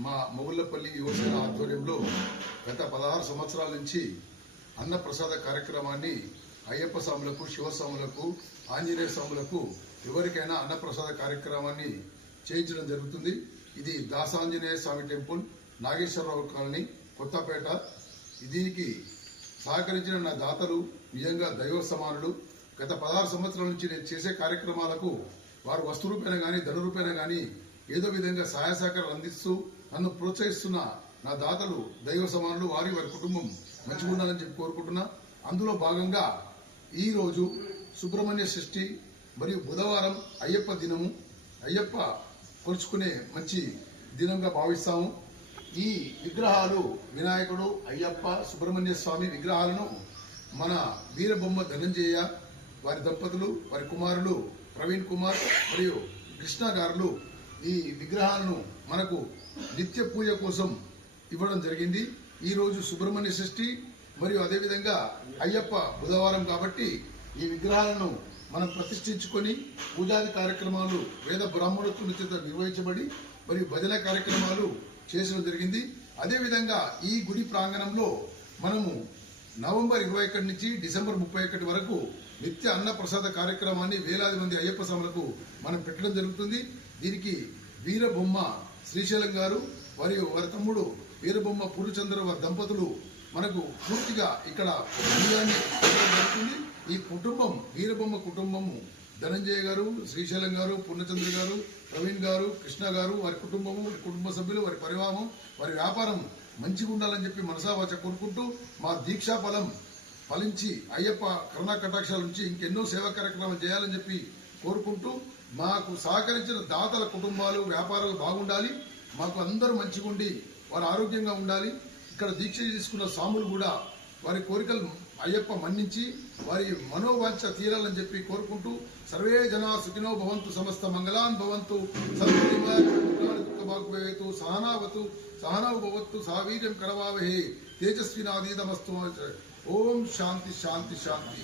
మా మొగుళ్లపల్లి యువసేన ఆధ్వర్యంలో గత 16 సంవత్సరాల నుంచి అన్నప్రసాద కార్యక్రమాన్ని అయ్యప్ప స్వాములకు, శివస్వాములకు, ఆంజనేయ స్వాములకు ఎవరికైనా అన్నప్రసాద కార్యక్రమాన్ని చేయించడం జరుగుతుంది. ఇది దాసాంజనేయ స్వామి టెంపుల్, నాగేశ్వరరావు కాలనీ, కొత్తపేట. దీనికి సహకరించిన నా దాతలు నిజంగా దైవ సమానులు. గత 16 సంవత్సరాల నుంచి నేను చేసే కార్యక్రమాలకు వారు వస్తు రూపేణ గానీ, ధన రూపేణ గానీ ఏదో విధంగా సహాయ సహకారాలు అందిస్తూ నన్ను ప్రోత్సహిస్తున్న నా దాతలు దైవ సమానులు. వారి కుటుంబం మంచిగా ఉండాలని చెప్పి కోరుకుంటున్నా. అందులో భాగంగా ఈ రోజు సుబ్రహ్మణ్య షష్ఠి మరియు బుధవారం అయ్యప్ప దినము. అయ్యప్ప కొలుచుకునే మంచి దినంగా భావిస్తాము. ఈ విగ్రహాలు వినాయకుడు, అయ్యప్ప, సుబ్రహ్మణ్య స్వామి విగ్రహాలను మన వీరబొమ్మ ధనంజయ వారి దంపతులు, వారి కుమారులు ప్రవీణ్ కుమార్ మరియు కృష్ణ గారులు ఈ విగ్రహాలను మనకు నిత్య పూజ కోసం ఇవ్వడం జరిగింది. ఈ రోజు సుబ్రహ్మణ్య షష్ఠి మరియు అదేవిధంగా అయ్యప్ప బుధవారం కాబట్టి ఈ విగ్రహాలను మనం ప్రతిష్ఠించుకొని పూజాది కార్యక్రమాలు వేద బ్రాహ్మణోత్తముల చేత నిర్వహించబడి మరియు భజన కార్యక్రమాలు చేసడం జరిగింది. అదేవిధంగా ఈ గుడి ప్రాంగణంలో మనము నవంబర్ 21 నుంచి డిసెంబర్ 31 వరకు నిత్య అన్న ప్రసాద కార్యక్రమాన్ని వేలాది మంది అయ్యప్ప స్వాములకు మనం పెట్టడం జరుగుతుంది. దీనికి వీరబొమ్మ శ్రీశైలం గారు మరియు వారి తమ్ముడు వీరబొమ్మ పూర్ణచంద్ర వారి దంపతులు మనకు పూర్తిగా ఇక్కడ బియ్యాన్ని జరుగుతుంది. ఈ కుటుంబం వీరబొమ్మ కుటుంబము ధనంజయ గారు, శ్రీశైలం గారు, పూర్ణచంద్ర గారు, ప్రవీణ్ గారు, కృష్ణ గారు, వారి కుటుంబము, కుటుంబ సభ్యులు, వారి పరివారం, వారి వ్యాపారం మంచిగా ఉండాలని చెప్పి మనసావాచ కోరుకుంటూ మా దీక్షా ఫలం ఫలించి అయ్యప్ప కరుణా కటాక్షాల నుంచి ఇంకెన్నో సేవా కార్యక్రమాలు చేయాలని చెప్పి కోరుకుంటూ మాకు సహకరించిన దాతల కుటుంబాలు, వ్యాపారాలు బాగుండాలి, మాకు అందరూ మంచిగా ఉండి వారు ఆరోగ్యంగా ఉండాలి. ఇక్కడ దీక్ష తీసుకున్న స్వాములు కూడా వారి కోరికలు అయ్యప్ప మన్నించి వారి మనోవాంఛ తీరాలని చెప్పి కోరుకుంటూ సర్వే జనా సుఖినో భవంతు, సమస్త మంగళాన్ భవంతు, సర్వభాగ్యవేతు, సహనావతు సహనౌ భవత్తు, సావీర్యం కరవావహే, తేజస్వినాదీతమస్తు. ఓం శాంతి శాంతి శాంతి.